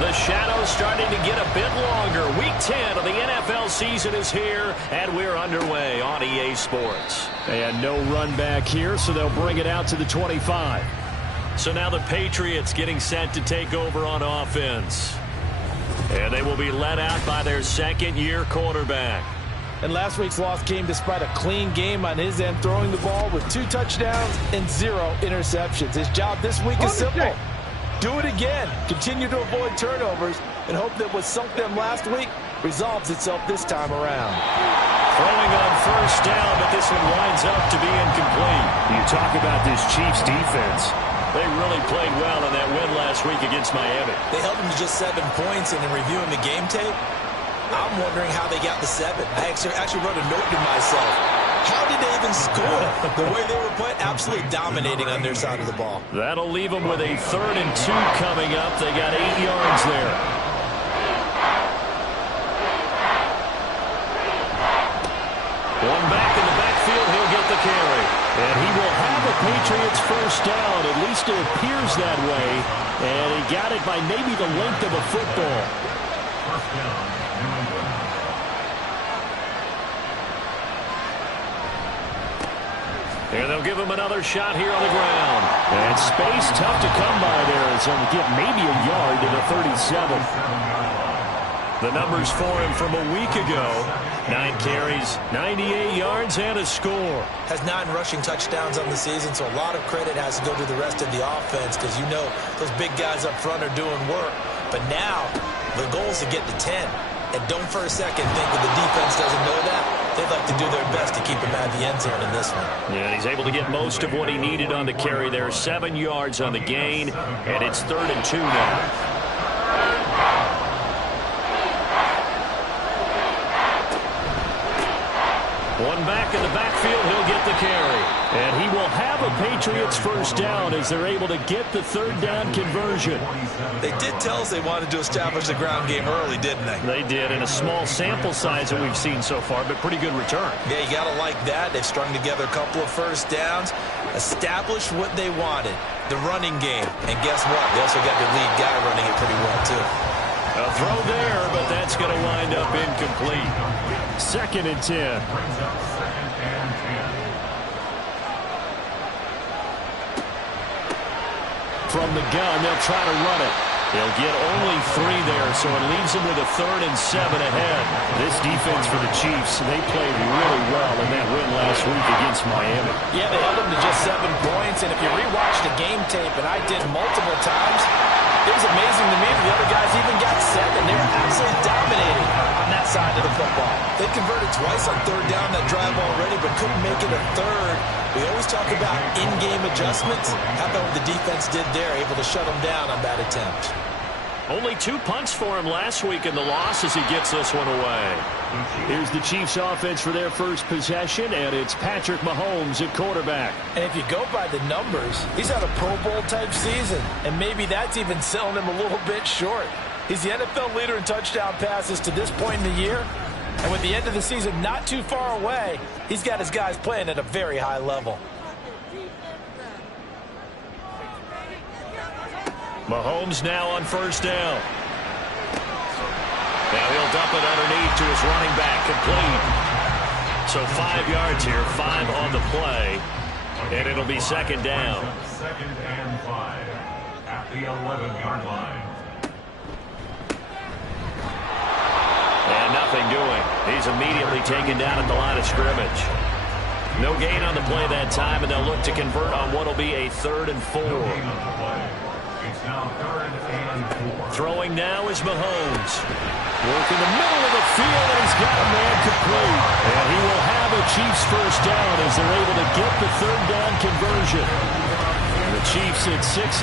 The shadow's starting to get a bit longer. Week 10 of the NFL season is here, and we're underway on EA Sports. And no run back here, so they'll bring it out to the 25. So now the Patriots getting set to take over on offense. And they will be led out by their second-year quarterback. And last week's loss came despite a clean game on his end, throwing the ball with 2 touchdowns and 0 interceptions. His job this week is simple. Do it again. Continue to avoid turnovers and hope that what sunk them last week resolves itself this time around. Throwing on first down, but this one winds up to be incomplete. You talk about this Chiefs defense. They really played well in that win last week against Miami. They held them to just 7 points, and in reviewing the game tape, I'm wondering how they got the 7. I actually wrote a note to myself. How did they even score? The way they were playing, absolutely dominating on their side of the ball. That'll leave them with a 3rd and 2 coming up. They got 8 yards there. One back in the backfield, he'll get the carry. And he will have a Patriots first down. At least it appears that way. And he got it by maybe the length of a football. First down, New England. And they'll give him another shot here on the ground. And space tough to come by there. It's going to get maybe a yard to the 37. The numbers for him from a week ago. 9 carries, 98 yards, and a score. Has 9 rushing touchdowns on the season, so a lot of credit has to go to the rest of the offense because you know those big guys up front are doing work. But now the goal is to get to 10. And don't for a second think that the defense doesn't know that. They'd like to do their best to keep him out of the end zone in this one. Yeah, he's able to get most of what he needed on the carry there. 7 yards on the gain, and it's 3rd and 2 now. One back in the backfield, he'll get the carry. And he will have a Patriots first down as they're able to get the 3rd down conversion. They did tell us they wanted to establish the ground game early, didn't they? They did, in a small sample size that we've seen so far, but pretty good return. Yeah, you got to like that. They've strung together a couple of first downs, established what they wanted, the running game. And guess what? They also got their lead guy running it pretty well, too. A throw there, but that's going to wind up incomplete. 2nd and 10. From the gun, they'll try to run it. They'll get only 3 there, so it leaves them with a 3rd and 7 ahead. This defense for the Chiefs, they played really well in that win last week against Miami. Yeah, they held them to just 7 points, and if you rewatch the game tape, and I did multiple times, it was amazing to me that the other guys even got 7. They were absolutely dominating on that side of the football. They converted twice on 3rd down that drive already, but couldn't make it a 3rd. We always talk about in-game adjustments. How about what the defense did there, able to shut them down on that attempt? Only 2 punts for him last week in the loss as he gets this one away. Here's the Chiefs offense for their first possession, and it's Patrick Mahomes at quarterback. And if you go by the numbers, he's had a Pro Bowl type season, and maybe that's even selling him a little bit short. He's the NFL leader in touchdown passes to this point in the year, and with the end of the season not too far away, he's got his guys playing at a very high level. Mahomes now on first down. Now he'll dump it underneath to his running back, complete. So 5 yards here, 5 on the play, and it'll be 2nd down. 2nd and 5 at the 11-yard line. And nothing doing. He's immediately taken down at the line of scrimmage. No gain on the play that time, and they'll look to convert on what will be a 3rd and 4. It's now 3rd and 4. Throwing now is Mahomes. Work in the middle of the field, and he's got a man complete. And he will have a Chiefs first down as they're able to get the 3rd down conversion. And the Chiefs at 6-3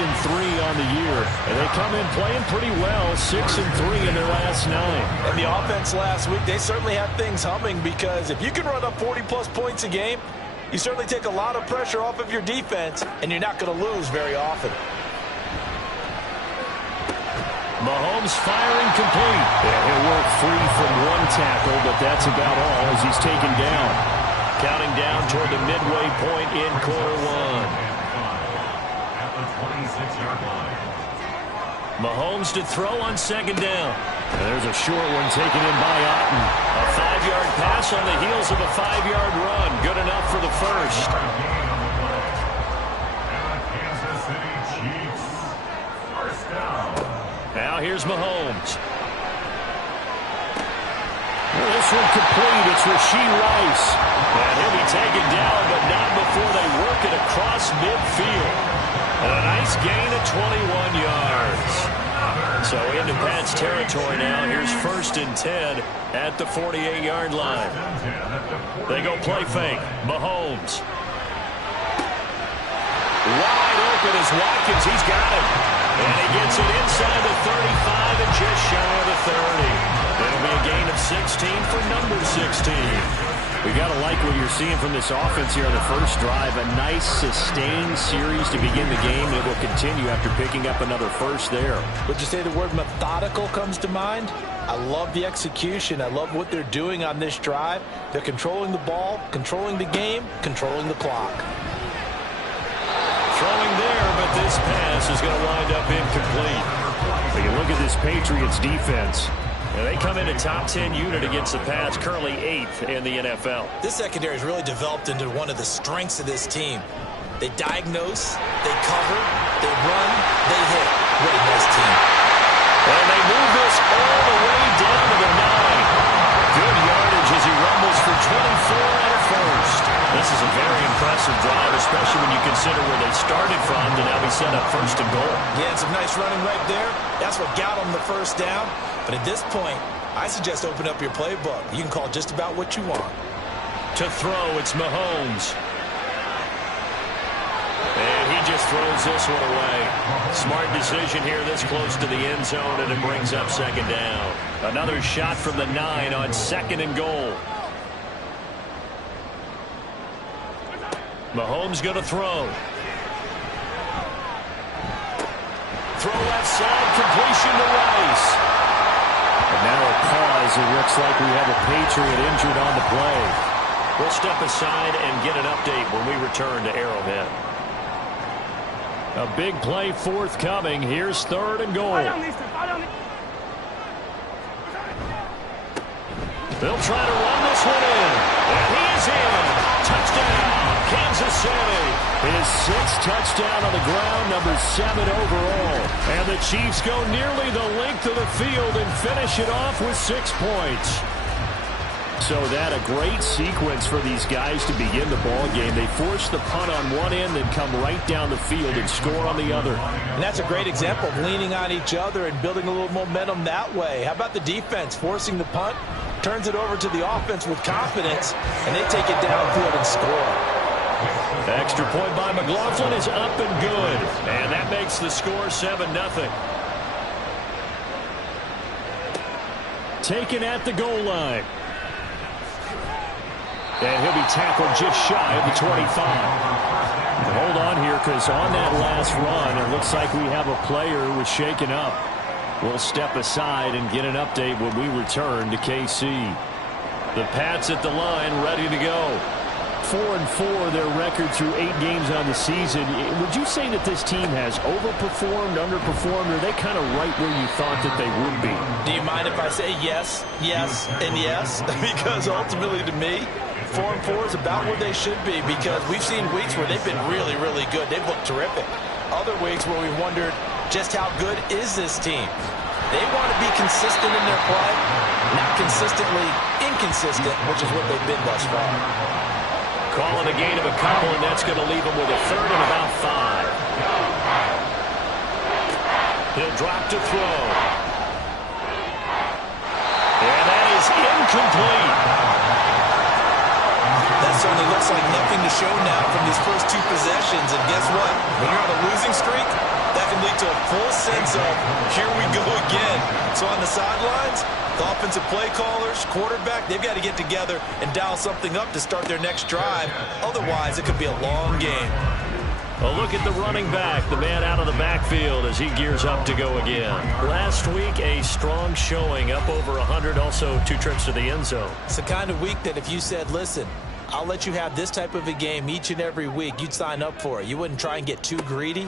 on the year. And they come in playing pretty well, 6-3 in their last 9. And the offense last week, they certainly have things humming because if you can run up 40-plus points a game, you certainly take a lot of pressure off of your defense, and you're not going to lose very often. Mahomes firing complete. Yeah, he'll work free from 1 tackle, but that's about all as he's taken down. Counting down toward the midway point in quarter 1. At the 26-yard line. Mahomes to throw on second down. And there's a short one taken in by Otten. A 5-yard pass on the heels of a 5-yard run. Good enough for the first. Kansas City Chiefs. First down. Now here's Mahomes. This one complete. It's Rashee Rice. And he'll be taken down, but not before they work it across midfield. And a nice gain of 21 yards. So into Pat's territory now. Here's 1st and 10 at the 48-yard line. They go play fake. Mahomes. Wide open is Watkins. He's got it. And he gets it inside the 35 and just shy of the 30. It'll be a gain of 16 for number 16. We got to like what you're seeing from this offense here on the first drive. A nice sustained series to begin the game. It will continue after picking up another first there. Would you say the word methodical comes to mind? I love the execution. I love what they're doing on this drive. They're controlling the ball, controlling the game, controlling the clock. Throwing there, but this pass is going to wind up incomplete. But you look at this Patriots defense. And they come in a top 10 unit against the pass, currently 8th in the NFL. This secondary has really developed into one of the strengths of this team. They diagnose, they cover, they run, they hit. What a nice team. And they move this all the way down to the 9. Good yardage as he rumbles for 24 and a first. This is a very impressive drive, especially when you consider where they started from to now be set up 1st and goal. Yeah, and some nice running right there. That's what got them the first down. But at this point, I suggest open up your playbook. You can call just about what you want. To throw, it's Mahomes. And he just throws this one away. Smart decision here this close to the end zone, and it brings up second down. Another shot from the 9 on 2nd and goal. Mahomes going to throw. Throw left side, completion to Rice. And now a pause. It looks like we have a Patriot injured on the play. We'll step aside and get an update when we return to Arrowhead. A big play forthcoming. Here's 3rd and goal. They'll try to run this one in. And he is in. Touchdown, Kansas City. His 6th touchdown on the ground, number 7 overall. And the Chiefs go nearly the length of the field and finish it off with 6 points. So that a great sequence for these guys to begin the ball game. They force the punt on one end, then come right down the field and score on the other. And that's a great example of leaning on each other and building a little momentum that way. How about the defense forcing the punt? Turns it over to the offense with confidence, and they take it downfield and score. Extra point by McLaughlin is up and good. And that makes the score 7-0. Taken at the goal line. And he'll be tackled just shy of the 25. Hold on here, because on that last run, it looks like we have a player who was shaken up. We'll step aside and get an update when we return to KC. The Pats at the line, ready to go. 4-4, their record through 8 games on the season. Would you say that this team has overperformed, underperformed, or are they kind of right where you thought that they would be? Do you mind if I say yes, yes, and yes? Because ultimately to me, 4-4 is about where they should be, because we've seen weeks where they've been really, really good. They've looked terrific. Other weeks where we wondered just how good is this team. They want to be consistent in their play, not consistently inconsistent, which is what they've been thus far. Calling a gain of a couple, and that's going to leave him with a 3rd and about 5. He'll drop to throw. And that is incomplete. That certainly looks like nothing to show now from these first 2 possessions. And guess what? When you're on a losing streak, that can lead to a full sense of, here we go again. So on the sidelines, the offensive play callers, quarterback, they've got to get together and dial something up to start their next drive. Otherwise, it could be a long game. A look at the running back, the man out of the backfield as he gears up to go again. Last week, a strong showing, up over 100, also 2 trips to the end zone. It's the kind of week that if you said, listen, I'll let you have this type of a game each and every week, you'd sign up for it. You wouldn't try and get too greedy.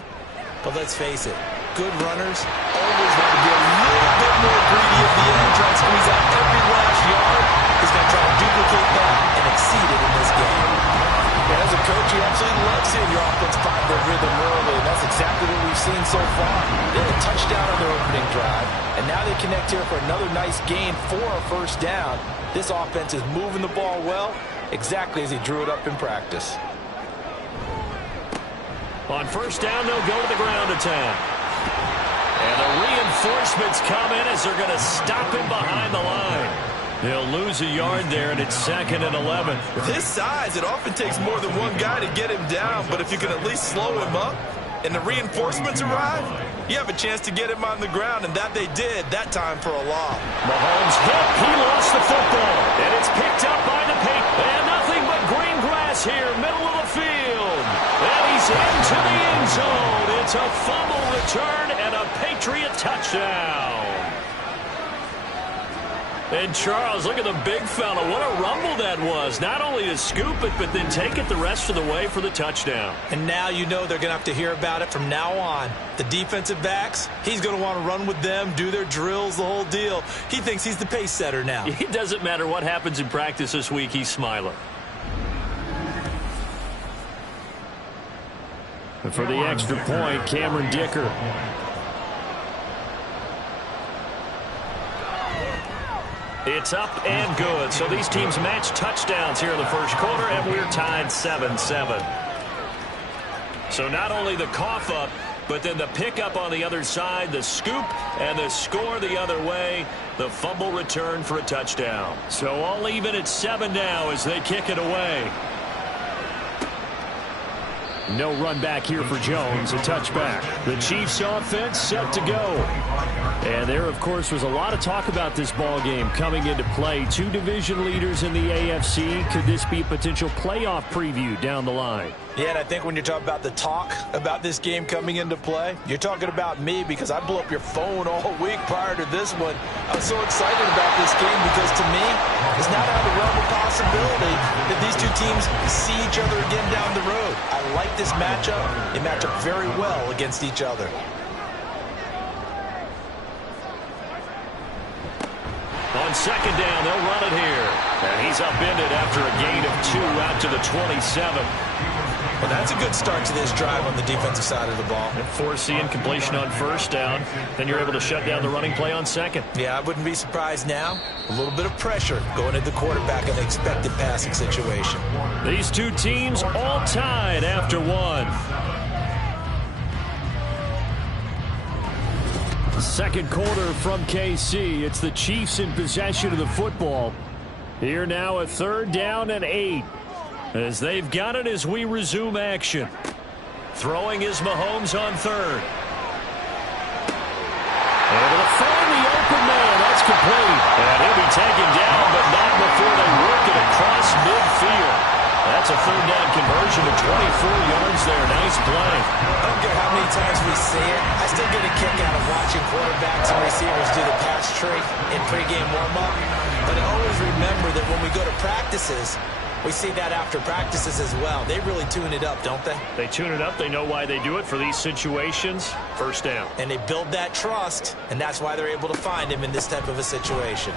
But let's face it, good runners always want to be a little bit more greedy at the end, try to squeeze out every last yard. He's going to try to duplicate that and exceed it in this game. And as a coach, you absolutely love seeing your offense find their rhythm early, and that's exactly what we've seen so far. They had a touchdown on their opening drive, and now they connect here for another nice gain for a first down. This offense is moving the ball well, exactly as he drew it up in practice. On first down, they'll go to the ground attack. And the reinforcements come in as they're going to stop him behind the line. They'll lose a yard there, and it's 2nd and 11. With his size, it often takes more than one guy to get him down, but if you can at least slow him up and the reinforcements arrive, you have a chance to get him on the ground, and that they did that time for a loss. Mahomes hit. He lost the football, and it's picked up by the Patriots. And nothing but green grass here, middle of the field. And he's into the end zone. It's a fumble return and a Patriot touchdown. And Charles, look at the big fella. What a rumble that was. Not only to scoop it, but then take it the rest of the way for the touchdown. And now you know they're going to have to hear about it from now on. The defensive backs, he's going to want to run with them, do their drills, the whole deal. He thinks he's the pace setter now. It doesn't matter what happens in practice this week. He's smiling. And for the extra point, Cameron Dicker. It's up and good. So these teams match touchdowns here in the first quarter, and we're tied 7-7. So not only the cough up, but then the pickup on the other side, the scoop, and the score the other way, the fumble return for a touchdown. So all even at 7 now as they kick it away. No run back here for Jones, a touchback. The Chiefs offense set to go. And there, of course, was a lot of talk about this ball game coming into play. 2 division leaders in the AFC. Could this be a potential playoff preview down the line? Yeah, and I think when you're talking about the talk about this game coming into play, you're talking about me because I blew up your phone all week prior to this one. I was so excited about this game because to me, it's not out of the realm of possibility that these two teams see each other again down the road. I like this matchup. They match up very well against each other. On second down, they'll run it here. And he's upended after a gain of 2 out to the 27. Well, that's a good start to this drive on the defensive side of the ball. And force the incompletion on first down. Then you're able to shut down the running play on second. Yeah, I wouldn't be surprised now. A little bit of pressure going at the quarterback in an expected passing situation. These two teams all tied after 1. Second quarter from KC. It's the Chiefs in possession of the football. Here now a 3rd down and 8. As they've got it as we resume action. Throwing is Mahomes on 3rd. Able to find the open man. That's complete. And he'll be taken down, but not before they work it across midfield. That's a 3rd down conversion to 24 yards there. Nice play. I don't care how many times we see it. I still get a kick out of watching quarterbacks and receivers do the pass tree in pregame warm-up. But I always remember that when we go to practices, we see that after practices as well. They really tune it up, don't they? They tune it up. They know why they do it for these situations. First down. And they build that trust, and that's why they're able to find him in this type of a situation.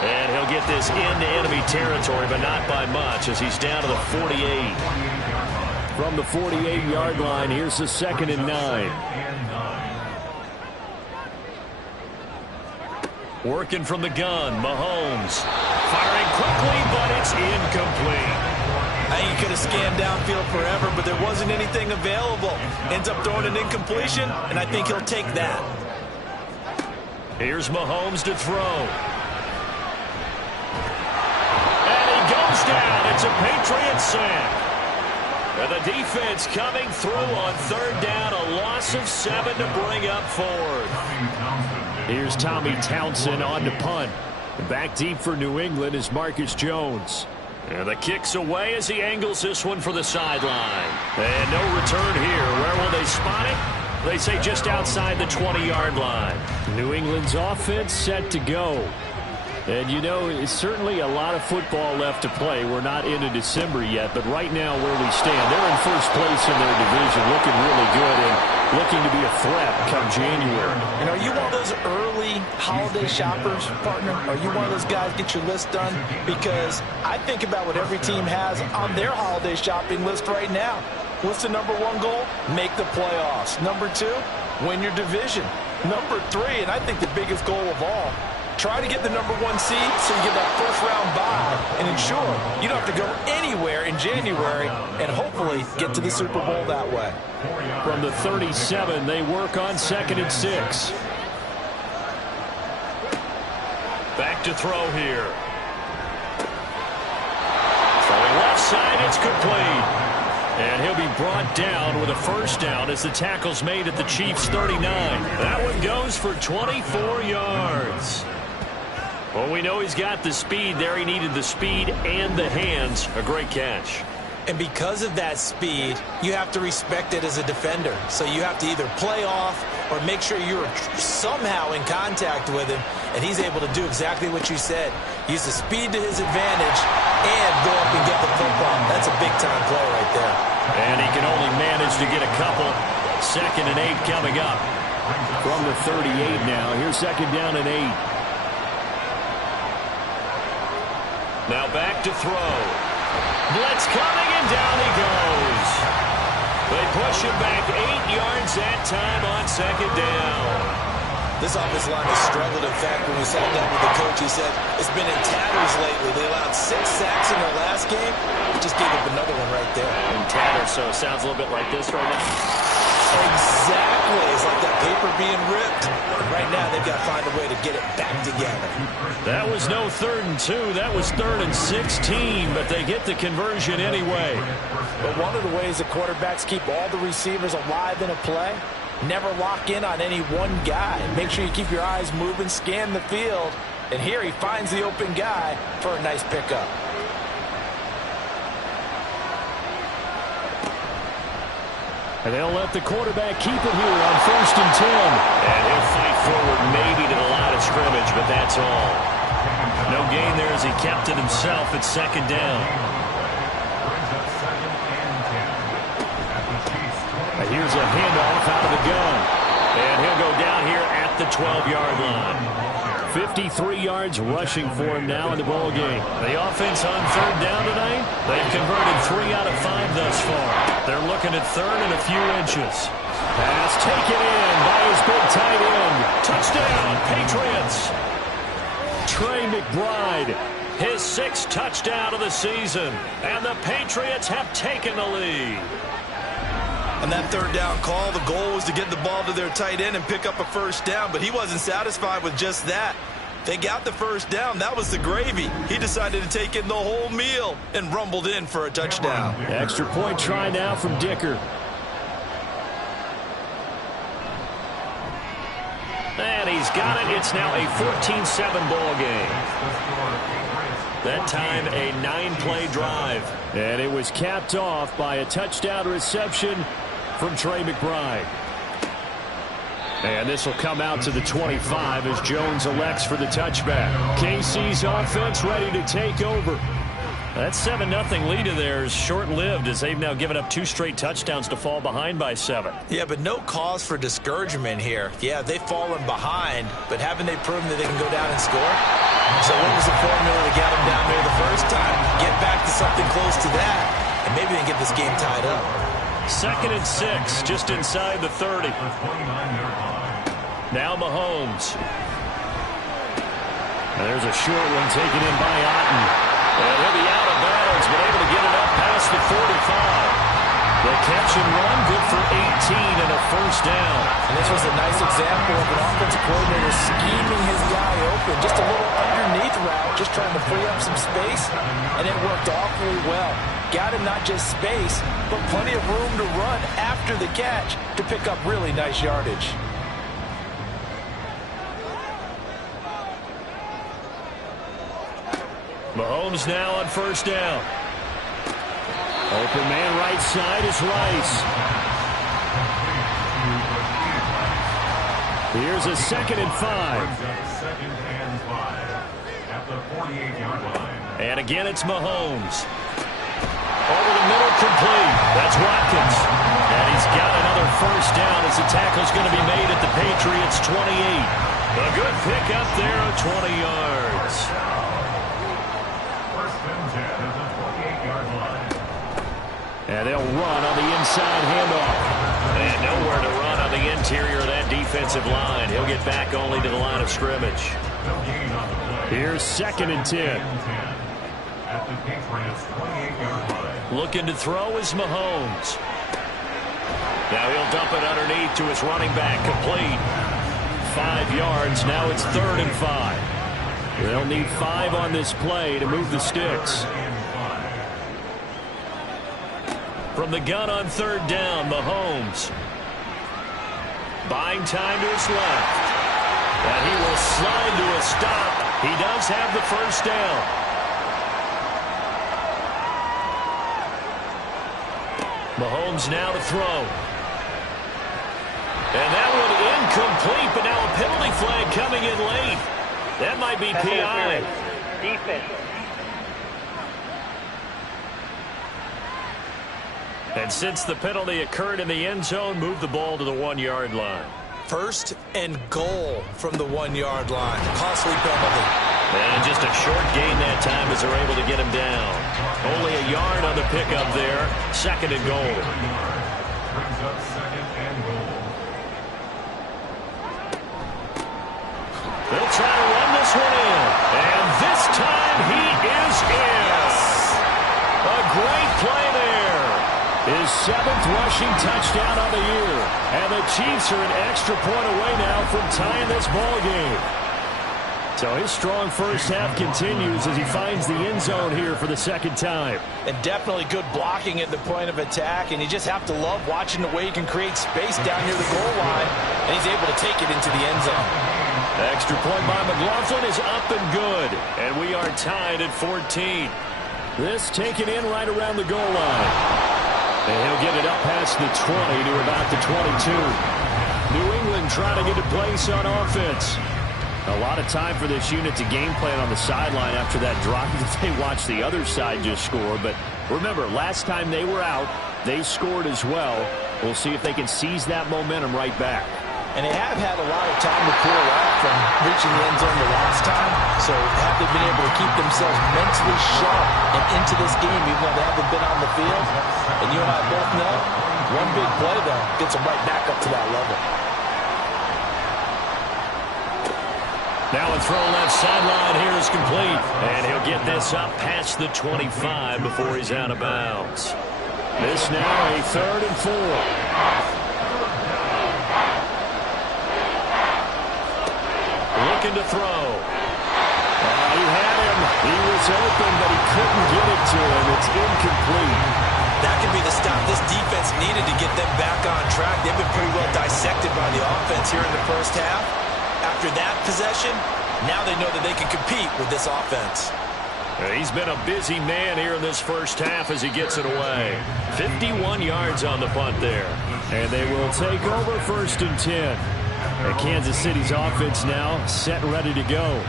And he'll get this into enemy territory, but not by much as he's down to the 48. From the 48-yard line, here's the 2nd and 9. Working from the gun, Mahomes. Firing quickly, but it's incomplete. I think he could have scanned downfield forever, but there wasn't anything available. Ends up throwing an incompletion, and I think he'll take that. Here's Mahomes to throw. And he goes down. It's a Patriot sack. And the defense coming through on 3rd down. A loss of 7 to bring up 4th. Here's Tommy Townsend on to punt. Back deep for New England is Marcus Jones. And the kick's away as he angles this one for the sideline. And no return here. Where will they spot it? They say just outside the 20-yard line. New England's offense set to go. And, you know, it's certainly a lot of football left to play. We're not into December yet, but right now where we stand, they're in first place in their division, looking really good and looking to be a threat come January. And are you one of those early holiday shoppers, partner? Are you one of those guys get your list done? Because I think about what every team has on their holiday shopping list right now. What's the number one goal? Make the playoffs. Number two, win your division. Number three, and I think the biggest goal of all, try to get the number one seed so you get that first-round bye and ensure you don't have to go anywhere in January and hopefully get to the Super Bowl that way. From the 37, they work on 2nd and 6. Back to throw here. Throwing left side, it's complete. And he'll be brought down with a first down as the tackle's made at the Chiefs' 39. That one goes for 24 yards. Well, we know he's got the speed there. He needed the speed and the hands. A great catch. And because of that speed, you have to respect it as a defender. So you have to either play off or make sure you're somehow in contact with him, and he's able to do exactly what you said. Use the speed to his advantage and go up and get the football. That's a big-time play right there. And he can only manage to get a couple. 2nd and 8 coming up. From the 38 now. Here's 2nd down and 8. Now back to throw. Blitz coming, and down he goes. They push him back 8 yards that time on 2nd down. This offensive line has struggled. In fact, when we sat down with the coach, he said it's been in tatters lately. They allowed 6 sacks in their last game. Just gave up another one right there. In tatters, so it sounds a little bit like this right now. Exactly. It's like that paper being ripped. And right now, they've got to find a way to get it back together. That was no 3rd and 2. That was 3rd and 16, but they get the conversion anyway. But one of the ways the quarterbacks keep all the receivers alive in a play, never lock in on any one guy. Make sure you keep your eyes moving, scan the field. And here he finds the open guy for a nice pickup. And they'll let the quarterback keep it here on 1st and 10. And he'll fight forward maybe to the line of scrimmage, but that's all. No gain there as he kept it himself at 2nd down. And here's a handoff out of the gun. And he'll go down here at the 12-yard line. 53 yards rushing for him now in the ball game. The offense on 3rd down tonight, they've converted 3 out of 5 thus far. They're looking at 3rd and a few inches. Pass taken in by his big tight end. Touchdown, Patriots. Trey McBride, his 6th touchdown of the season. And the Patriots have taken the lead. On that 3rd down call, the goal was to get the ball to their tight end and pick up a first down, but he wasn't satisfied with just that. They got the first down. That was the gravy. He decided to take in the whole meal and rumbled in for a touchdown. Extra point try now from Dicker. And he's got it. It's now a 14-7 ball game. That time a 9-play drive. And it was capped off by a touchdown reception from Trey McBride. And this will come out to the 25 as Jones elects for the touchback. KC's offense ready to take over. That 7-0 lead of theirs short-lived as they've now given up 2 straight touchdowns to fall behind by 7. Yeah, but no cause for discouragement here. Yeah, they've fallen behind, but haven't they proven that they can go down and score? So what was the formula to get them down there the first time? Get back to something close to that, and maybe they can get this game tied up. 2nd and 6, just inside the 30. Now Mahomes. And there's a short one taken in by Otten. And he'll be out of bounds, but able to get it up past the 45. The catch and run, good for 18 and a first down. And this was a nice example of an offensive coordinator scheming his guy open. Just a little underneath route, just trying to free up some space, and it worked awfully well. Got him not just space, but plenty of room to run after the catch to pick up really nice yardage. Mahomes now on first down. Open man right side is Rice. Here's a 2nd and 5. the 48-yard line. And again, it's Mahomes. Over the middle, complete. That's Watkins. And he's got another first down as the tackle's going to be made at the Patriots' 28. A good pick up there of 20 yards. First and 10 at the 28-yard line. And they'll run on the inside handoff. And nowhere to run on the interior of that defensive line. He'll get back only to the line of scrimmage. No gain on the play. Here's 2nd and 10. At the Patriots' 28-yard line. Looking to throw is Mahomes. Now he'll dump it underneath to his running back, complete. 5 yards, now it's 3rd and 5. They'll need 5 on this play to move the sticks. From the gun on 3rd down, Mahomes. Buying time to his left. And he will slide to a stop. He does have the first down. Mahomes now to throw. And that one incomplete, but now a penalty flag coming in late. That might be PI. Defense. And since the penalty occurred in the end zone, move the ball to the 1-yard line. 1st and goal from the 1-yard line. Costly penalty. And just a short gain that time as they're able to get him down. Only a yard on the pickup there. 2nd and goal. Brings up 2nd and goal. They'll try to run this one in. And this time he is in. Yes. A great play there. His 7th rushing touchdown on the year. And the Chiefs are an extra point away now from tying this ball game. So his strong first half continues as he finds the end zone here for the 2nd time. And definitely good blocking at the point of attack. And you just have to love watching the way he can create space down near the goal line. And he's able to take it into the end zone. The extra point by McLaughlin is up and good. And we are tied at 14. This taken in right around the goal line. And he'll get it up past the 20 to about the 22. New England trying to get a place on offense. A lot of time for this unit to game plan on the sideline after that drive that they watched the other side just score. But remember, last time they were out, they scored as well. We'll see if they can seize that momentum right back. And they have had a lot of time to cool off from reaching the end zone the last time. So have they been able to keep themselves mentally sharp and into this game, even though they haven't been on the field? And you and I both know, one big play, though, gets them right back up to that level. Now a throw left sideline here is complete. And he'll get this up past the 25 before he's out of bounds. This now a 3rd and 4. Looking to throw. He had him. He was open, but he couldn't get it to him. It's incomplete. That could be the stop this defense needed to get them back on track. They've been pretty well dissected by the offense here in the first half. After that possession, now they know that they can compete with this offense. He's been a busy man here in this first half as he gets it away. 51 yards on the punt there. And they will take over 1st and 10. And Kansas City's offense now set and ready to go.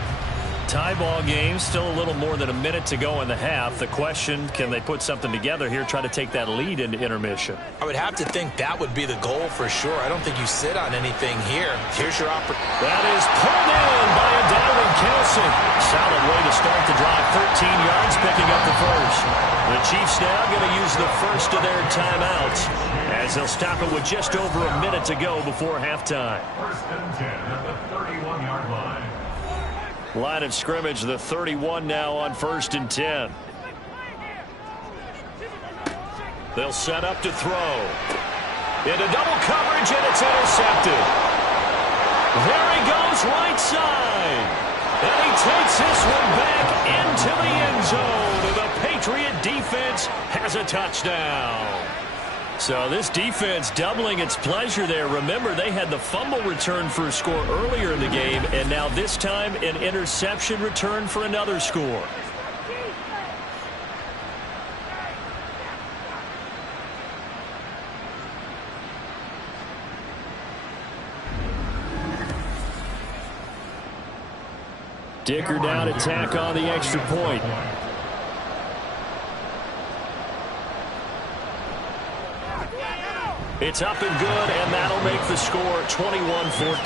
Tie ball game, still a little more than a minute to go in the half. The question, can they put something together here, try to take that lead into intermission? I would have to think that would be the goal for sure. I don't think you sit on anything here. Here's your opportunity. That is pulled in by a Dalvin Kelce. Solid way to start the drive. 13 yards, picking up the first. The Chiefs now going to use the first of their timeouts as they'll stop it with just over a minute to go before halftime. 1st and 10 at the 31-yard line. Line of scrimmage, the 31 now on 1st and 10. They'll set up to throw. Into double coverage, and it's intercepted. There he goes, right side. And he takes this one back into the end zone. And the Patriot defense has a touchdown. So this defense doubling its pleasure there. Remember, they had the fumble return for a score earlier in the game, and now this time an interception return for another score. Dicker down to tack on the extra point. It's up and good, and that'll make the score 21-14.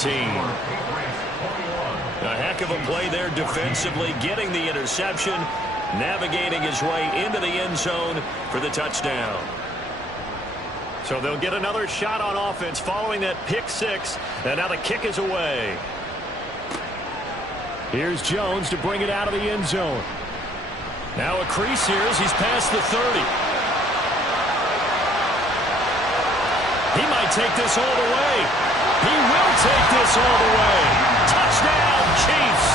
A heck of a play there defensively, getting the interception, navigating his way into the end zone for the touchdown. So they'll get another shot on offense following that pick six, and now the kick is away. Here's Jones to bring it out of the end zone. Now a crease here as he's past the 30. He might take this all the way. He will take this all the way. Touchdown, Chiefs.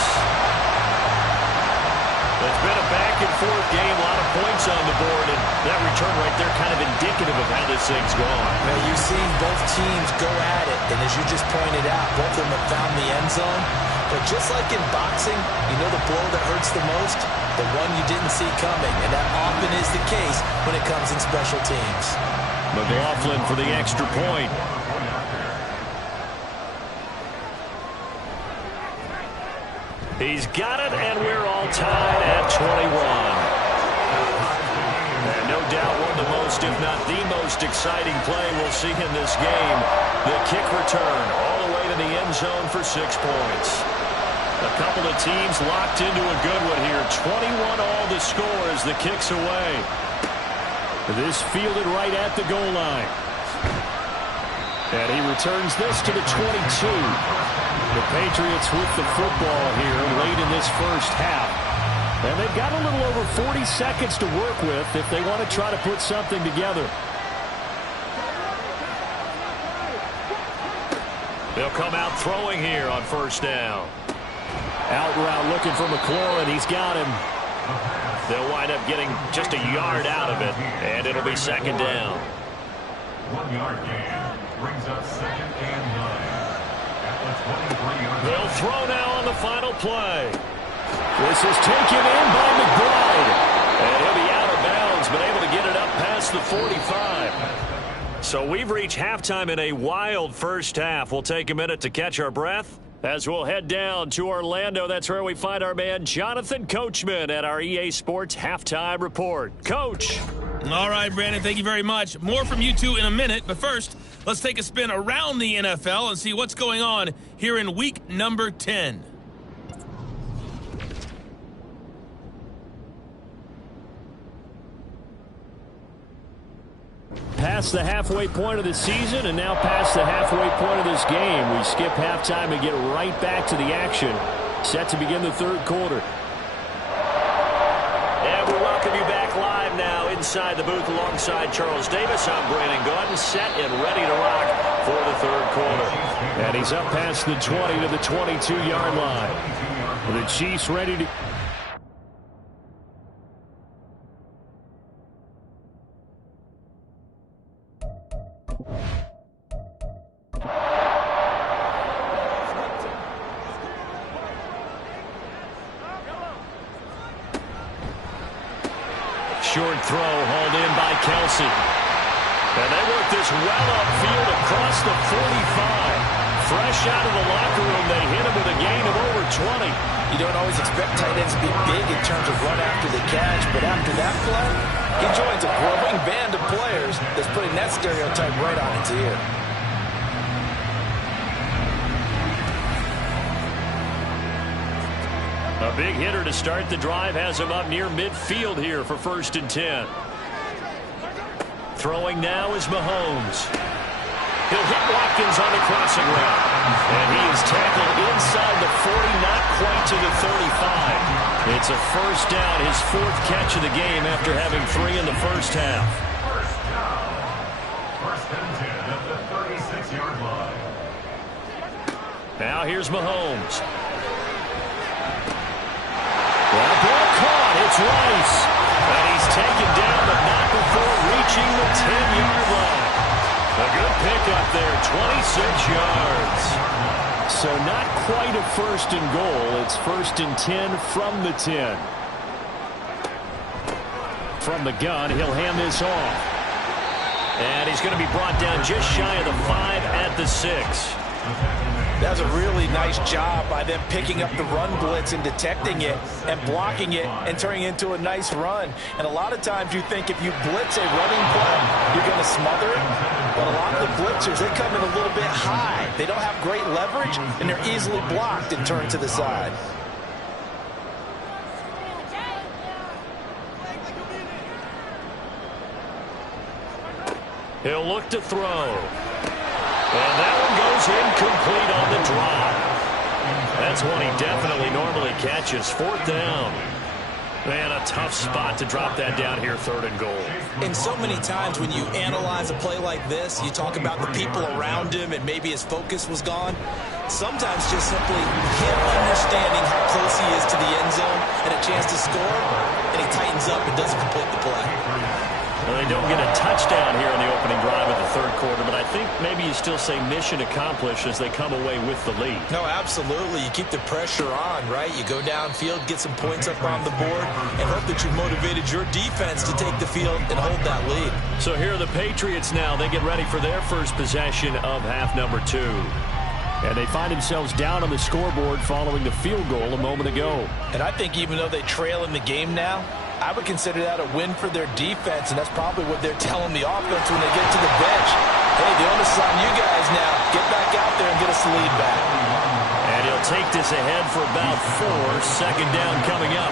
It's been a back-and-forth game, a lot of points on the board, and that return right there kind of indicative of how this thing's gone. Now, you've seen both teams go at it, and as you just pointed out, both of them have found the end zone. But just like in boxing, you know the blow that hurts the most? The one you didn't see coming, and that often is the case when it comes in special teams. McLaughlin for the extra point. He's got it, and we're all tied at 21. And no doubt one of the most, if not the most exciting play we'll see in this game. The kick return all the way to the end zone for 6 points. A couple of teams locked into a good one here. 21 all the score as the kick's away. This fielded right at the goal line. And he returns this to the 22. The Patriots with the football here late in this first half. And they've got a little over 40 seconds to work with if they want to try to put something together. They'll come out throwing here on first down. Out route looking for McLaurin. He's got him. They'll wind up getting just a yard out of it, and it'll be second down. 1 yard gain brings up second and 9 at the 23-yard line. They'll throw now on the final play. This is taken in by McBride, and he'll be out of bounds, but able to get it up past the 45. So we've reached halftime in a wild first half. We'll take a minute to catch our breath as we'll head down to Orlando. That's where we find our man Jonathan Coachman at our EA Sports Halftime Report. Coach. All right, Brandon, thank you very much. More from you two in a minute, but first, let's take a spin around the NFL and see what's going on here in week number 10. Past the halfway point of the season and now past the halfway point of this game. We skip halftime and get right back to the action. Set to begin the third quarter. And we welcome you back live now inside the booth alongside Charles Davis. I'm Brandon Gaudin, set and ready to rock for the third quarter. And he's up past the 20 to the 22-yard line. The Chiefs ready to... Short throw hauled in by Kelsey. And they work this well upfield across the 45. Fresh out of the locker room, they hit him with a gain of over 20. You don't always expect tight ends to be big in terms of run after the catch, but after that play, he joins a growing band of players that's putting that stereotype right on its ear. A big hitter to start the drive has him up near midfield here for 1st and 10. Throwing now is Mahomes. He'll hit Watkins on the crossing route. And he is tackled inside the 40, not quite to the 35. It's a first down, his 4th catch of the game after having 3 in the first half. First down. 1st and 10 at the 36-yard line. Now here's Mahomes. That ball caught. It's Rice. And he's taken down, but not before reaching the 10-yard line. A good pickup there, 26 yards. So not quite a 1st and goal. It's 1st and 10 from the 10. From the gun, he'll hand this off. And he's going to be brought down just shy of the 5 at the 6. That was a really nice job by them picking up the run blitz and detecting it and blocking it and turning it into a nice run. And a lot of times you think if you blitz a running play, you're going to smother it. But a lot of the blitzers, they come in a little bit high. They don't have great leverage, and they're easily blocked and turned to the side. He'll look to throw. And that one goes incomplete on the drop. That's one he definitely normally catches. 4th down. Man, a tough spot to drop that down here, 3rd and goal. And so many times when you analyze a play like this, you talk about the people around him and maybe his focus was gone. Sometimes just simply him understanding how close he is to the end zone and a chance to score, and he tightens up and doesn't complete the play. Well, they don't get a touchdown here in the opening drive of the 3rd quarter, but I think maybe you still say mission accomplished as they come away with the lead. No, absolutely. You keep the pressure on, right? You go downfield, get some points up on the board, and hope that you've motivated your defense to take the field and hold that lead. So here are the Patriots now. They get ready for their first possession of half number 2. And they find themselves down on the scoreboard following the field goal a moment ago. And I think even though they trail in the game now, I would consider that a win for their defense, and that's probably what they're telling the offense when they get to the bench. Hey, the onus is on you guys now. Get back out there and get us the lead back. And he'll take this ahead for about 4. 2nd down coming up.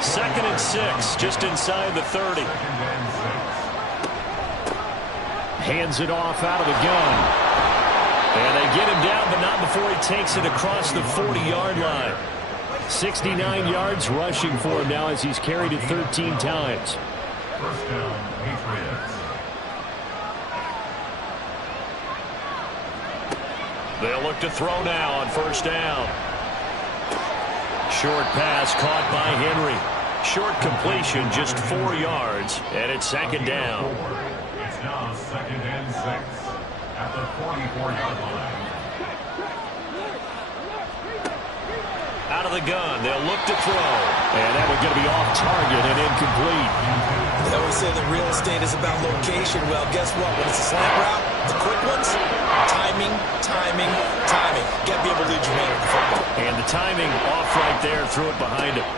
2nd and 6, just inside the 30. Hands it off out of the gun. And they get him down, but not before he takes it across the 40-yard line. 69 yards rushing for him now as he's carried it 13 times. 1st down, Patriots. They'll look to throw now on 1st down. Short pass caught by Henry. Short completion, just 4 yards, and it's 2nd down. It's now 2nd and 6 at the 44-yard line. Out of the gun, they'll look to throw. And that one's going to be off target and incomplete. They always say that real estate is about location. Well, guess what? When it's a slant route, the quick ones, timing, timing, timing. Got to be able to lead your man with the football. And the timing off right there, threw it behind him.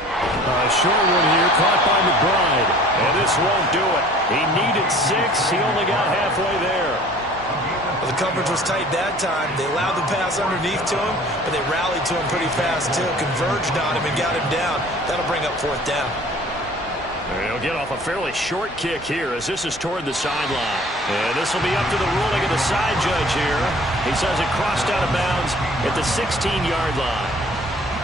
Short one here, caught by McBride. And this won't do it. He needed 6. He only got halfway there. Well, the coverage was tight that time. They allowed the pass underneath to him, but they rallied to him pretty fast, too. Converged on him and got him down. That'll bring up 4th down. He'll get off a fairly short kick here as this is toward the sideline. And this will be up to the ruling of the side judge here. He says it crossed out of bounds at the 16-yard line.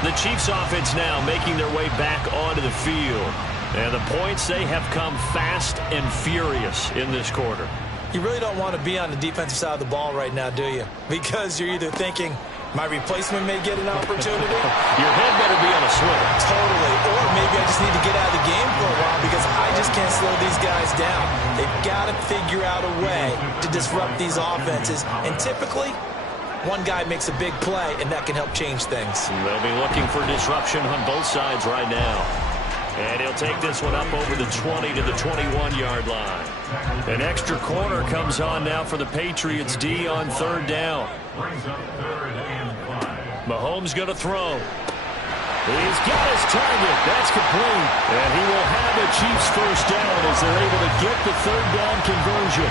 The Chiefs offense now making their way back onto the field. And the points, they have come fast and furious in this quarter. You really don't want to be on the defensive side of the ball right now, do you? Because you're either thinking, my replacement may get an opportunity. Your head better be on a swivel. Totally. Or maybe I just need to get out of the game for a while because I just can't slow these guys down. They've got to figure out a way to disrupt these offenses. And typically, one guy makes a big play, and that can help change things. They'll be looking for disruption on both sides right now. And he'll take this one up over the 20 to the 21-yard line. An extra corner comes on now for the Patriots D on 3rd down. Brings up 3rd and 5. Mahomes going to throw. He's got his target. That's complete. And he will have a Chiefs 1st down as they're able to get the 3rd down conversion.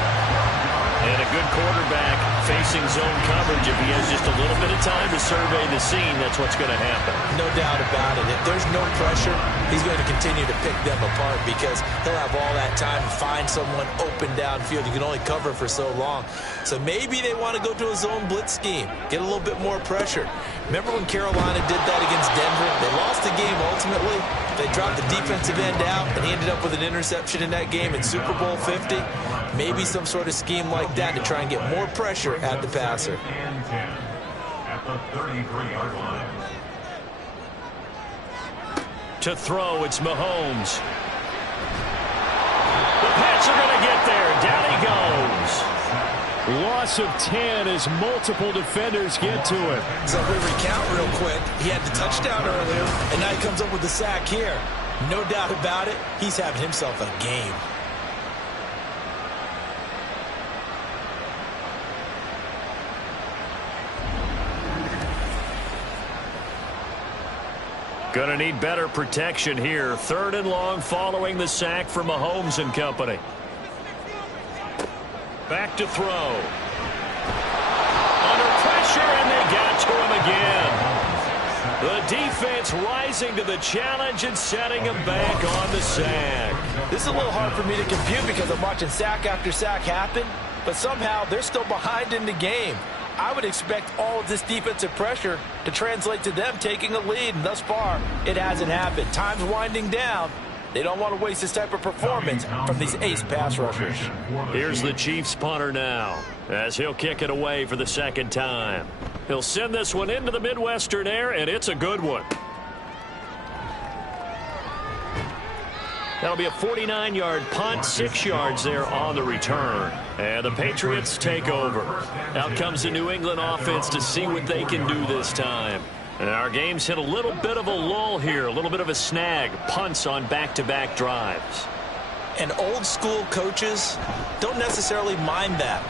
And a good quarterback facing zone coverage. If he has just a little bit of time to survey the scene, that's what's going to happen. No doubt about it. If there's no pressure, he's going to continue to pick them apart because he'll have all that time to find someone open downfield. You can only cover for so long. So maybe they want to go to a zone blitz scheme, get a little bit more pressure. Remember when Carolina did that against Denver? They lost the game ultimately. They dropped the defensive end out, and he ended up with an interception in that game in Super Bowl 50. Maybe some sort of scheme like that to try and get more pressure at the passer. And 10 at the 33-yard line. To throw, it's Mahomes. The Pats are going to get there. Down he goes. Loss of 10 as multiple defenders get to it. So if we recount real quick, he had the touchdown earlier, and now he comes up with the sack here. No doubt about it, he's having himself a game. Going to need better protection here. 3rd and long following the sack from Mahomes and company. Back to throw. Under pressure, and they got to him again. The defense rising to the challenge and setting him back on the sack. This is a little hard for me to compute because I'm watching sack after sack happen, but somehow they're still behind in the game. I would expect all of this defensive pressure to translate to them taking a lead, and thus far, it hasn't happened. Time's winding down. They don't want to waste this type of performance from these ace pass rushers. Here's the Chiefs punter now, as he'll kick it away for the 2nd time. He'll send this one into the Midwestern air, and it's a good one. That'll be a 49-yard punt, 6 yards there on the return. And the Patriots take over. Out comes the New England offense to see what they can do this time. And our game's hit a little bit of a lull here, a little bit of a snag. Punts on back-to-back drives. And old-school coaches don't necessarily mind that.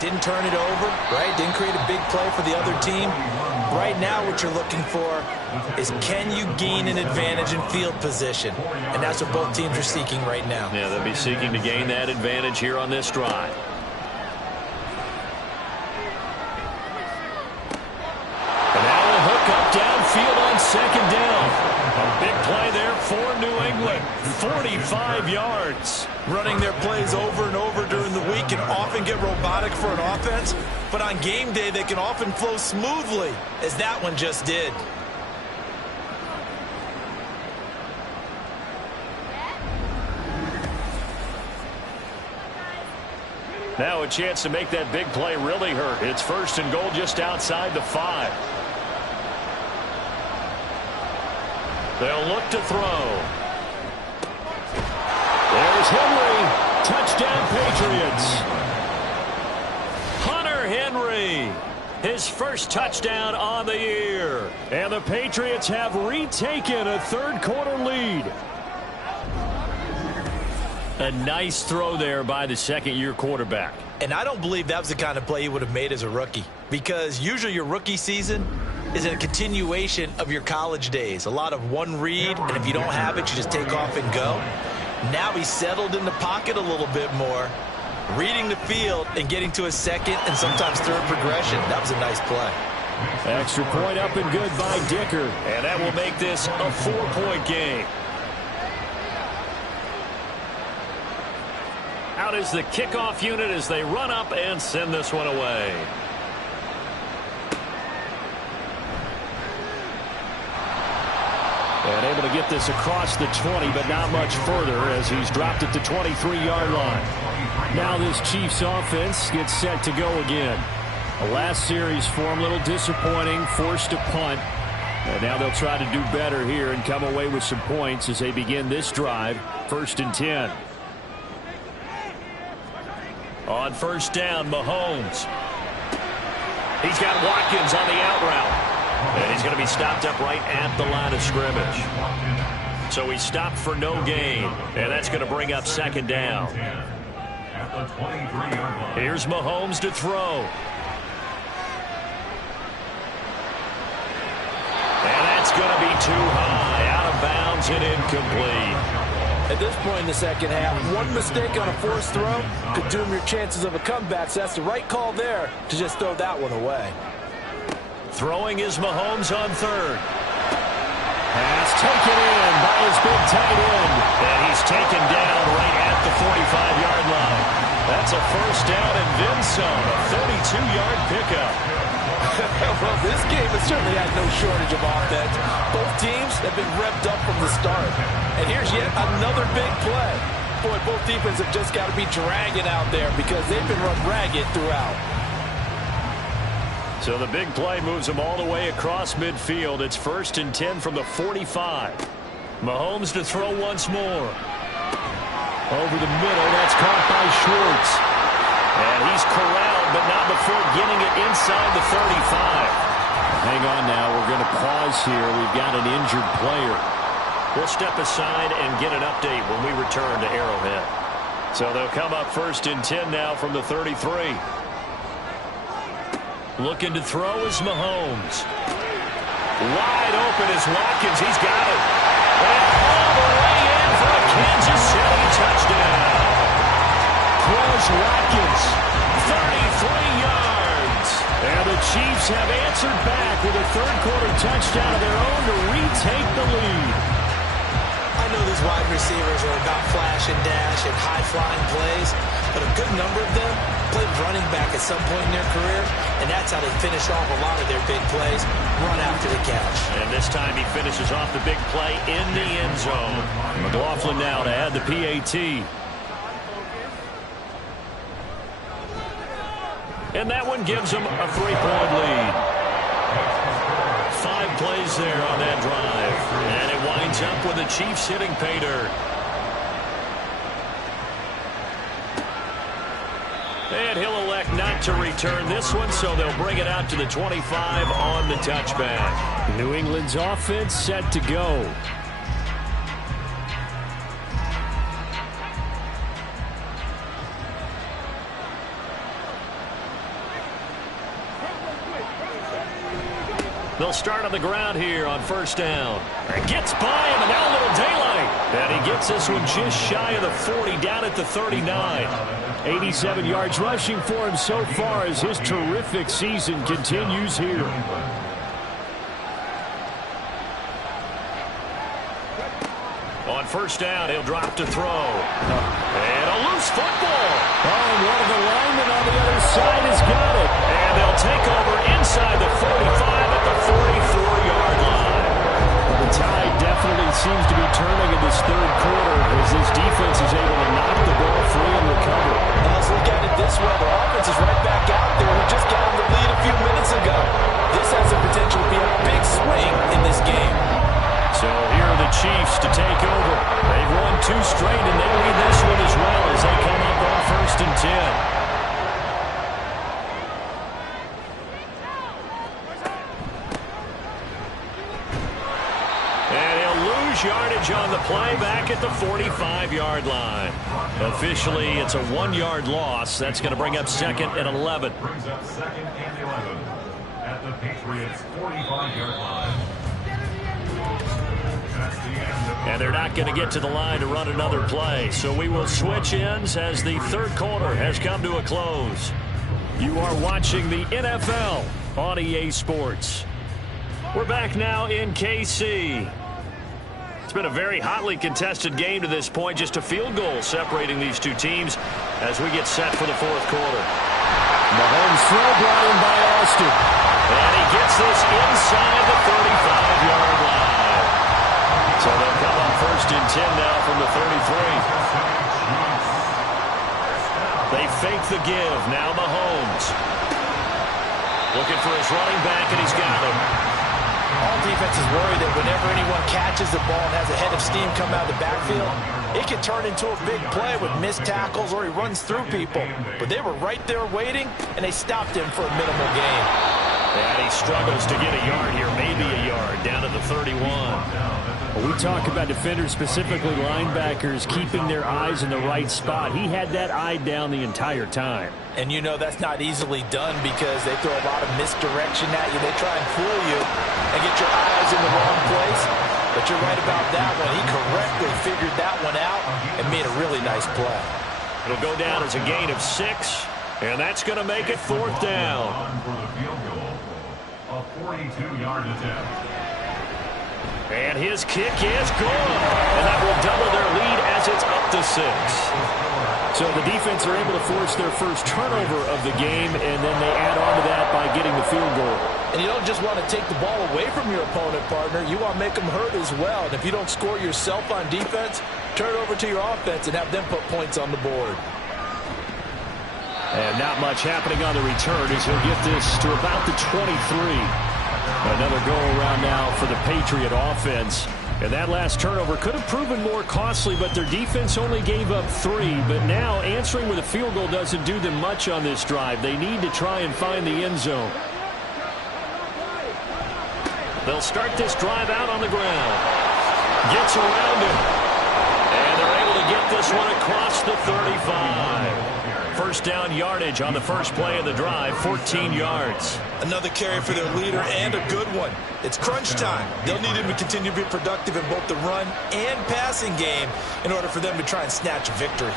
Didn't turn it over, right? Didn't create a big play for the other team. Right now what you're looking for is, can you gain an advantage in field position? And that's what both teams are seeking right now. Yeah, they'll be seeking to gain that advantage here on this drive. And now a hook up downfield on 2nd down. A big play there for New England. 45 yards. Running their plays over and over during the week can often get robotic for an offense, but on game day they can often flow smoothly, as that one just did. Now a chance to make that big play really hurt. It's 1st and goal just outside the 5. They'll look to throw. There's Henry. Touchdown, Patriots. Hunter Henry. His first touchdown on the year. And the Patriots have retaken a 3rd quarter lead. A nice throw there by the 2nd-year quarterback. And I don't believe that was the kind of play he would have made as a rookie, because usually your rookie season is a continuation of your college days. A lot of one read, and if you don't have it, you just take off and go. Now he's settled in the pocket a little bit more, reading the field and getting to a 2nd and sometimes 3rd progression. That was a nice play. Extra point up and good by Dicker. And that will make this a 4-point game. Out is the kickoff unit as they run up and send this one away. And able to get this across the 20, but not much further as he's dropped it to 23-yard line. Now this Chiefs offense gets set to go again. The last series for him, a little disappointing, forced to punt. And now they'll try to do better here and come away with some points as they begin this drive. 1st and 10. On 1st down, Mahomes. He's got Watkins on the out route. And he's going to be stopped up right at the line of scrimmage. So he's stopped for no gain. And that's going to bring up 2nd down. Here's Mahomes to throw. And that's going to be too high. Out of bounds and incomplete. At this point in the 2nd half, one mistake on a forced throw could doom your chances of a comeback. So that's the right call there to just throw that one away. Throwing is Mahomes on 3rd. Pass taken in by his big tight end. And he's taken down right at the 45-yard line. That's a 1st down and then some. A 32-yard pickup. Well, this game has certainly had no shortage of offense. Both teams have been revved up from the start. And here's yet another big play. Boy, both defenses have just got to be dragging out there because they've been run ragged throughout. So the big play moves them all the way across midfield. It's 1st and 10 from the 45. Mahomes to throw once more. Over the middle, that's caught by Schwartz. And he's corralled, but not before getting it inside the 35. Hang on now, we're going to pause here. We've got an injured player. We'll step aside and get an update when we return to Arrowhead. So they'll come up 1st and 10 now from the 33. Looking to throw is Mahomes. Wide open is Watkins. He's got it. And all the way in for a Kansas City touchdown. Quez Watkins, 33 yards. And the Chiefs have answered back with a third-quarter touchdown of their own to retake the lead. I know these wide receivers are about flash and dash and high-flying plays, but a good number of them played running back at some point in their career, and that's how they finish off a lot of their big plays, run after the catch. And this time he finishes off the big play in the end zone. McLaughlin now to add the PAT. And that one gives them a 3-point lead. 5 plays there on that drive. And it winds up with the Chiefs hitting pay dirt. And he'll elect not to return this one, so they'll bring it out to the 25 on the touchback. New England's offense set to go. They'll start on the ground here on first down. And gets by him, and now a little daylight. And he gets this one just shy of the 40, down at the 39. 87 yards rushing for him so far as his terrific season continues here. On first down, he'll drop to throw. And a loose football. Oh, and one of the linemen on the other side has got it. And they'll take over inside the 45 at the 44-yard line. The tide definitely seems to be turning in this third quarter as this defense is able to knock the ball free and recover. Let's look at it this way. The offense is right back out there. We just got the lead a few minutes ago. This has the potential to be a big swing in this game. So here are the Chiefs to take over. They've won 2 straight, and they lead this one as well as they come up on first and 10. Yardage on the play back at the 45-yard line. Officially, it's a 1-yard loss. That's going to bring up second and 11. Brings up second and 11 at the Patriots' 45-yard line. That's the end of and they're not going to get to the line to run another play. So we will switch ends as the third quarter has come to a close. You are watching the NFL on EA Sports. We're back now in KC. It's been a very hotly contested game to this point. Just a field goal separating these two teams as we get set for the fourth quarter. Mahomes throw brought in by Austin. And he gets this inside the 35-yard line. So they'll come up first and 10 now from the 33. They fake the give. Now Mahomes. Looking for his running back, and he's got him. All defenses worry that whenever anyone catches the ball and has a head of steam come out of the backfield, it can turn into a big play with missed tackles or he runs through people. But they were right there waiting, and they stopped him for a minimal gain. And he struggles to get a yard here, maybe a yard, down to the 31. Well, we talk about defenders, specifically linebackers, keeping their eyes in the right spot. He had that eye down the entire time. And you know that's not easily done because they throw a lot of misdirection at you. They try and fool you and get your eyes in the wrong place. But you're right about that one. He correctly figured that one out and made a really nice play. It'll go down as a gain of 6, and that's going to make it fourth down. for the field goal, a 42-yard attempt. And his kick is good. And that will double their lead as it's up to 6. So the defense are able to force their first turnover of the game, and then they add on to that by getting the field goal. And you don't just want to take the ball away from your opponent, partner. You want to make them hurt as well. And if you don't score yourself on defense, turn it over to your offense and have them put points on the board. And not much happening on the return as he'll get this to about the 23. Another go-around now for the Patriot offense. And that last turnover could have proven more costly, but their defense only gave up 3. But now answering with a field goal doesn't do them much on this drive. They need to try and find the end zone. They'll start this drive out on the ground. Gets around it. And they're able to get this one across the 35. first down yardage on the first play of the drive, 14 yards. Another carry for their leader and a good one. It's crunch time. They'll need him to continue to be productive in both the run and passing game in order for them to try and snatch a victory.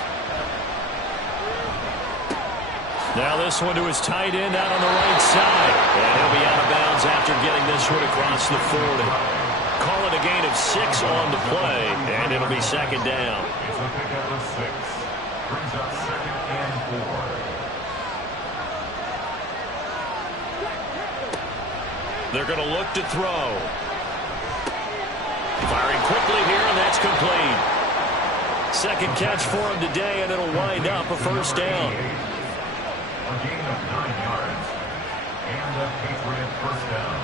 Now this one to his tight end out on the right side. And he'll be out of bounds after getting this one across the 40. Call it a gain of 6 on the play, and it'll be second down. It's a pickup of 6. Brings up second and 4. They're going to look to throw. Firing quickly here, and that's complete. Second catch for him today, and it'll wind up a first down. A gain of 9 yards. And a Patriot first down.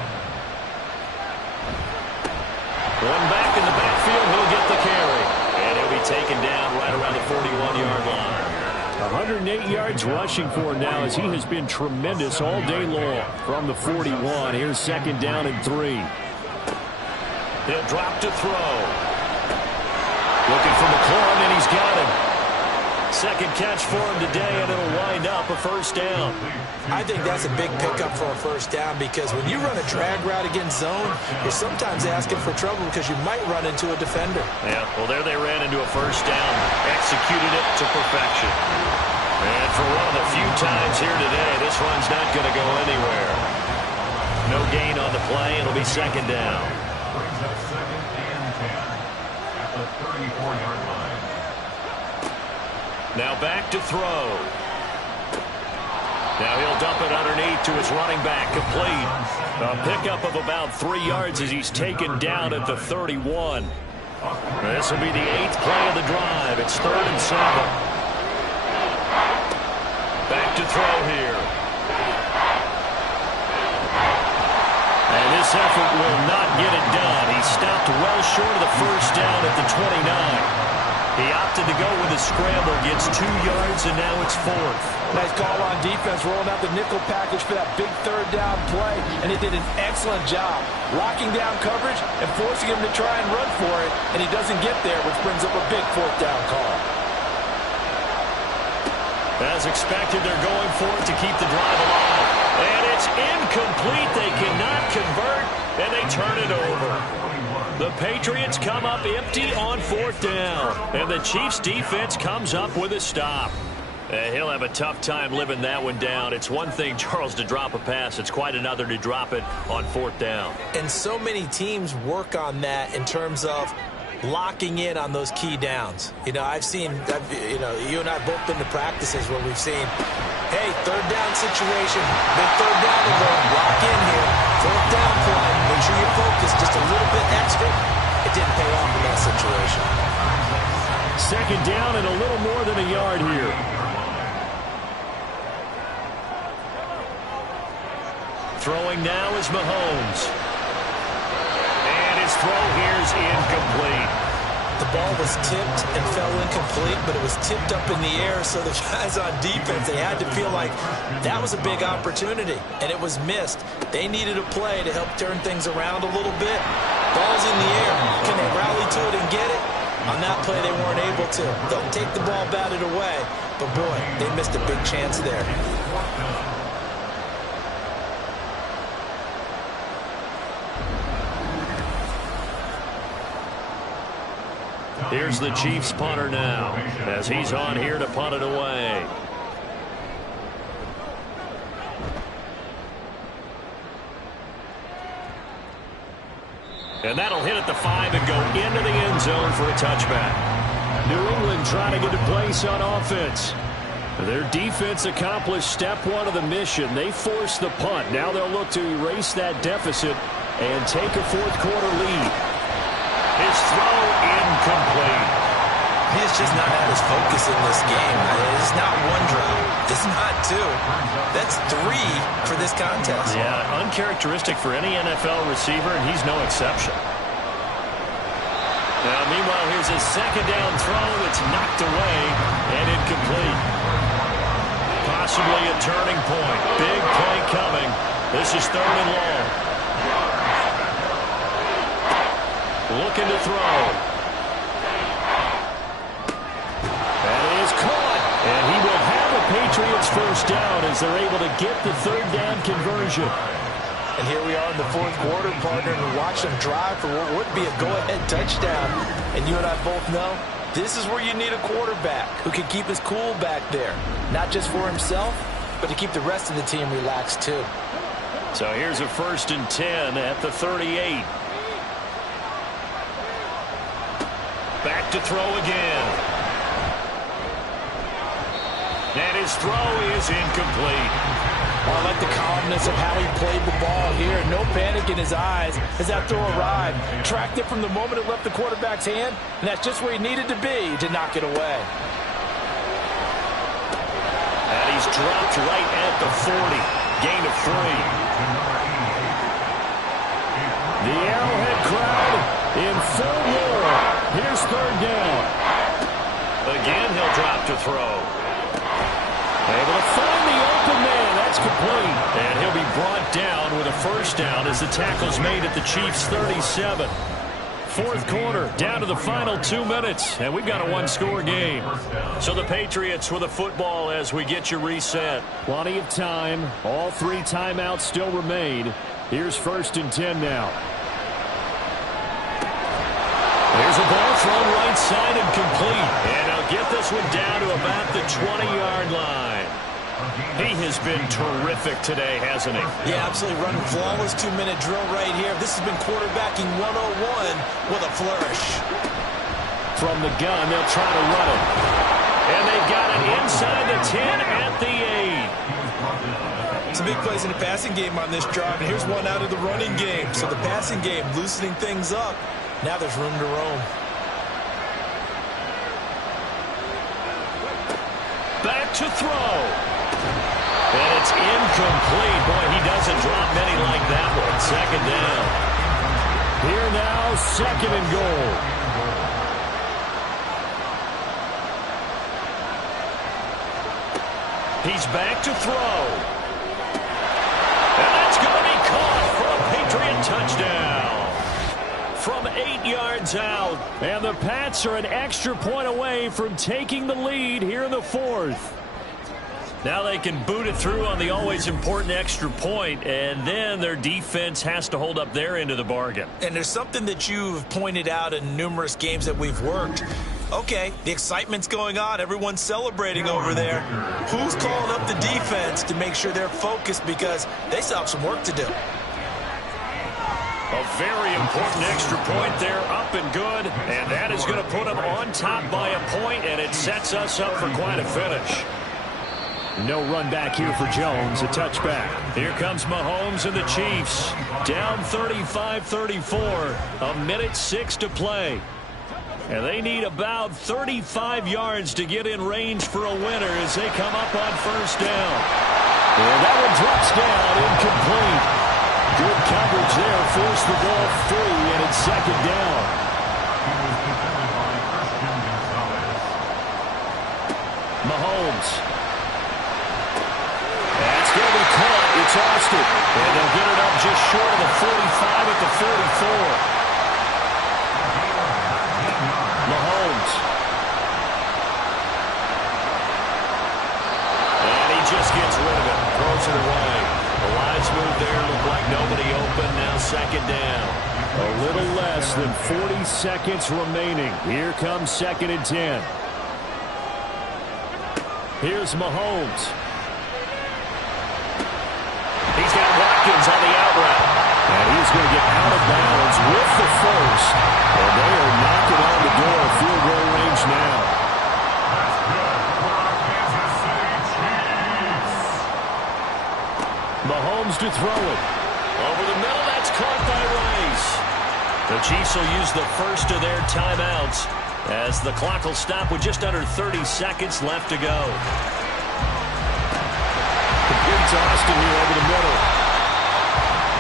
One back in the backfield, he'll get the carry. And he'll be taken down right around the 41-yard line. 108 yards rushing for him now as he has been tremendous all day long. From the 41, here's second down and 3. He'll drop to throw. Looking for McLaurin, and he's got him. Second catch for him today, and it'll wind up a first down. I think that's a big pickup for a first down because when you run a drag route against zone, you're sometimes asking for trouble because you might run into a defender. Yeah, well, there they ran into a first down. Executed it to perfection. And for one of the few times here today, this run's not going to go anywhere. No gain on the play. It'll be second down. Brings up second and 10 at the 34-yard line. Now back to throw. Now he'll dump it underneath to his running back, complete. A pickup of about 3 yards as he's taken down at the 31. This will be the 8th play of the drive. It's 3rd and 7. Back to throw here. And this effort will not get it done. He stopped well short of the first down at the 29. He opted to go with a scramble, gets 2 yards, and now it's 4th. Nice call on defense, rolling out the nickel package for that big third down play, and he did an excellent job locking down coverage and forcing him to try and run for it, and he doesn't get there, which brings up a big 4th down call. As expected, they're going for it to keep the drive alive. And it's incomplete. They cannot convert, and they turn it over. The Patriots come up empty on 4th down, and the Chiefs' defense comes up with a stop. He'll have a tough time living that one down. It's one thing, Charles, to drop a pass. It's quite another to drop it on 4th down. And so many teams work on that in terms of locking in on those key downs. You know, you and I both been to practices where we've seen, hey, third down situation, big third down to go, lock in here, 4th down play, make sure you focus just a little bit extra. It didn't pay off in that situation. Second down and a little more than a yard here. Throwing now is Mahomes. And his throw here is incomplete. The ball was tipped and fell incomplete, but it was tipped up in the air, so the guys on defense, they had to feel like that was a big opportunity, and it was missed. They needed a play to help turn things around a little bit. Ball's in the air. Can they rally to it and get it? On that play, they weren't able to. They'll take the ball batted away, but boy, they missed a big chance there. Here's the Chiefs punter now, as he's on here to punt it away. And that'll hit at the 5 and go into the end zone for a touchback. New England trying to get a place on offense. Their defense accomplished step 1 of the mission. They forced the punt. Now they'll look to erase that deficit and take a fourth quarter lead. His throw incomplete. He's just not at his focus in this game. It's not one drive. It's not two. That's 3 for this contest. Yeah, uncharacteristic for any NFL receiver, and he's no exception. Now, meanwhile, here's a second down throw that's knocked away and incomplete. Possibly a turning point. Big play coming. This is 3rd and long. Looking to throw. That is caught. And he will have a Patriots first down as they're able to get the third down conversion. And here we are in the fourth quarter, partner, and watch them drive for what would be a go-ahead touchdown. And you and I both know this is where you need a quarterback who can keep his cool back there, not just for himself, but to keep the rest of the team relaxed too. So here's a 1st and 10 at the 38. Back to throw again. And his throw is incomplete. I like the calmness of how he played the ball here. No panic in his eyes as that throw arrived. Tracked it from the moment it left the quarterback's hand, and that's just where he needed to be to knock it away. And he's dropped right at the 40. Gain of 3. The Arrowhead crowd in full roar. Here's third down. Again, he'll drop to throw. Able to find the open man. That's complete. And he'll be brought down with a first down as the tackle's made at the Chiefs' 37. Fourth quarter, down to the final 2 minutes, and we've got a one-score game. So the Patriots with a football as we get you reset. Plenty of time. All 3 timeouts still remain. Here's 1st and 10 now. There's a ball thrown right side and complete. And I'll get this one down to about the 20-yard line. He has been terrific today, hasn't he? Yeah, absolutely. Running flawless 2-minute drill right here. This has been quarterbacking 101 with a flourish. From the gun, they'll try to run it. And they've got it inside the 10 at the 8. Some big plays in the passing game on this drive, and here's one out of the running game. So the passing game loosening things up. Now there's room to roam. Back to throw. And it's incomplete. Boy, he doesn't drop many like that one. Second down. Here now, 2nd and goal. He's back to throw. And that's going to be caught for a Patriot touchdown. From 8 yards out. And the Pats are an extra point away from taking the lead here in the 4th. Now they can boot it through on the always important extra point, and then their defense has to hold up their end of the bargain. And there's something that you've pointed out in numerous games that we've worked. Okay, the excitement's going on. Everyone's celebrating over there. Who's calling up the defense to make sure they're focused because they still have some work to do? A very important extra point there, up and good, and that is going to put them on top by a point, and it sets us up for quite a finish. No run back here for Jones, a touchback. Here comes Mahomes and the Chiefs, down 35-34, 1:06 to play. And they need about 35 yards to get in range for a winner as they come up on first down. And that one drops down, incomplete. Good coverage there, forced the ball free, and it's second down. Mahomes. That's going to be caught. It's Austin. And they'll get it up just short of the 45 at the 44. Mahomes. And he just gets rid of it. Throws it away. The line's moved there. Looked like nobody open. Now second down. A little less than 40 seconds remaining. Here comes 2nd and 10. Here's Mahomes. He's got Watkins on the out route. And he's going to get out of bounds with the first. And they are knocking on the door of field goal range now. Mahomes to throw it. Over the middle, that's caught by Rice. The Chiefs will use the first of their timeouts as the clock will stop with just under 30 seconds left to go. Complete to Austin here over the middle.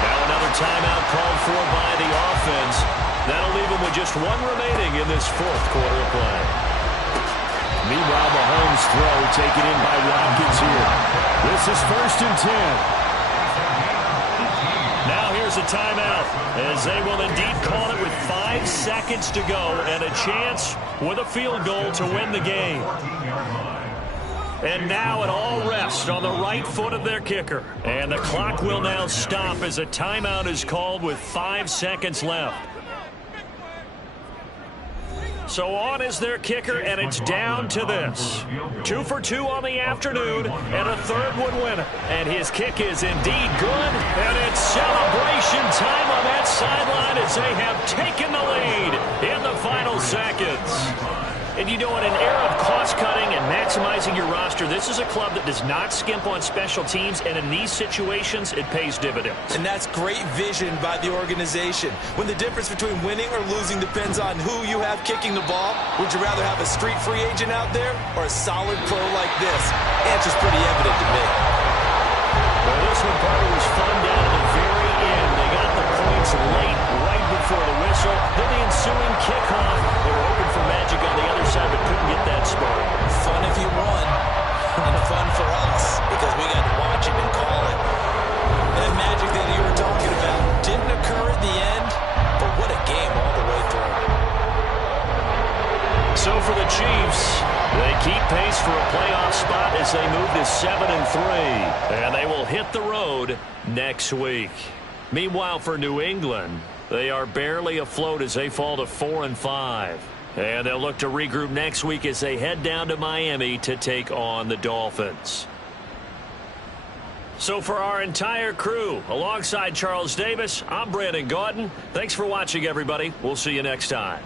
Now another timeout called for by the offense. That'll leave them with just one remaining in this fourth quarter of play. Meanwhile, Mahomes' throw taken in by Watkins here. This is 1st and 10. Now here's a timeout as they will indeed call it with 5 seconds to go and a chance with a field goal to win the game. And now it all rests on the right foot of their kicker. And the clock will now stop as a timeout is called with 5 seconds left. So on is their kicker, and it's down to this. 2 for 2 on the afternoon, and a third would win it. And his kick is indeed good, and it's celebration time on that sideline as they have taken the lead in the final seconds. And you know, in an era of cost-cutting and maximizing your roster, this is a club that does not skimp on special teams, and in these situations, it pays dividends. And that's great vision by the organization. When the difference between winning or losing depends on who you have kicking the ball, would you rather have a street free agent out there or a solid pro like this? Answer's pretty evident to me. Well, this one probably was fun down to the very end. They got the points late, right before the whistle. Then the ensuing kickoff. They were hoping for magic on the other side, but couldn't get that spark. Fun if you won, and fun for us, because we got to watch it and call it. That magic that you were talking about didn't occur at the end, but what a game all the way through. So for the Chiefs, they keep pace for a playoff spot as they move to 7-3, and they will hit the road next week. Meanwhile, for New England, they are barely afloat as they fall to 4-5. And they'll look to regroup next week as they head down to Miami to take on the Dolphins. So for our entire crew, alongside Charles Davis, I'm Brandon Gaudin. Thanks for watching, everybody. We'll see you next time.